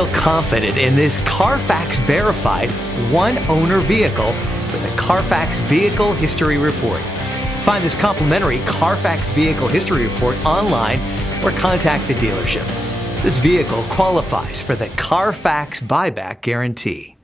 Feel confident in this CARFAX verified one-owner vehicle with a CARFAX Vehicle History Report. Find this complimentary CARFAX Vehicle History Report online or contact the dealership. This vehicle qualifies for the CARFAX buyback guarantee.